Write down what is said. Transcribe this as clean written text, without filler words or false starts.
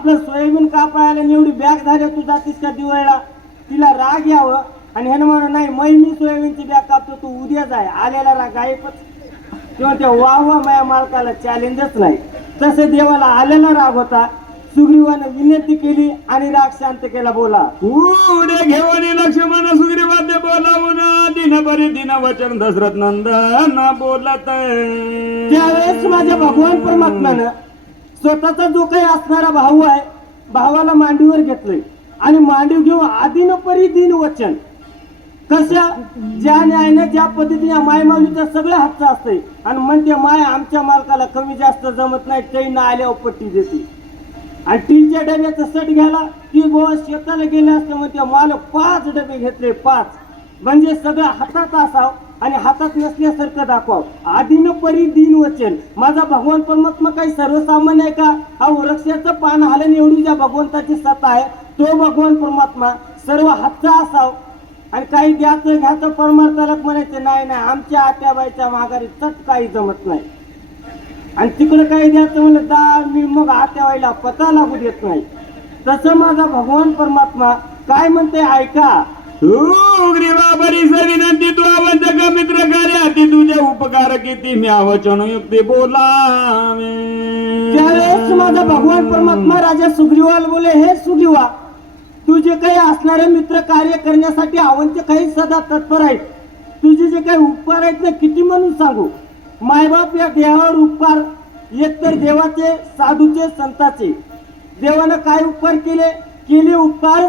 आपलं सोयाबीन कापायला एवढी बॅग झाली तू जातीस का दिवाळीला, तिला राग यावं आणि ह्यानं म्हणा नाही मी सोयाबीनची बॅग कापतो तू उद्या जाय, आलेला राग गायबच. किंवा त्या वाह माझ्या मालकाला चॅलेंजच नाही. तसं देवाला आलेला राग होता. सुग्रीवानं विनंती केली आणि राग शांत केला. बोला. उडे घेऊन लक्ष्मण सुग्रीवाद्य बोलावून दिन बरी दिन वचन दशरथ नंदन बोलत. त्यावेळेस माझ्या भगवान परमात्म्यानं स्वतःचा जो काही असणारा भाऊ आहे भावाला मांडीवर घेतलंय आणि मांडीव घेऊन आदिन परी दिन वचन. कशा ज्या न्यायाने ज्या पद्धतीने माय माऊलीचं सगळं हक्क असतंय आणि म्हणते माय आमच्या मालकाला कमी जास्त जमत नाही, ट्रेन आल्यावर पट्टी देते. आणि टीच्या डब्याचं सट घ्यायला की गोवा शेताला गेले असतं म्हणते मालक 5 डबे घेतले 5, म्हणजे सगळं हातात असावं आणि हातात नसल्यासारखं दाखवावं. आदिन परी दिन वचन. माझा भगवान परमात्मा काही सर्वसामान्य आहे का? हा वृक्षाचं पान हालन एवढी ज्या भगवंताची सत्ता आहे तो भगवान परमात्मा सर्व हातचा असावं आणि काही द्यायचं घ्यायचं परमार्थाला म्हणायचं नाही नाही आमच्या आत्याबाईच्या माघारी चट काही जमत नाही. आणि तिकडे काही द्यायचं म्हणलं डाळ मी मग आत्याबाईला पता लागू देत नाही. तसं माझा भगवान परमात्मा काय म्हणते ऐका. सुग्रीवा बरीच विनंती तू अवंतक मित्र कार्याती तुझे उपकार किती मी वचन युक्ती बोलावे. त्यावेळेस माझा भगवान परमात्मा राजा सुग्रीवाला बोले हे सुग्रीवा तुझे काही असणारे मित्र कार्य करण्यासाठी अवंत काही सदा तत्पर आहेत. तुझे जे काही उपकार आहेत ना किती म्हणून सांगू. मायबाप या देहावर उपकार एकतर देवाचे साधूचे संताचे. देवानं काय उपकार केले उपकार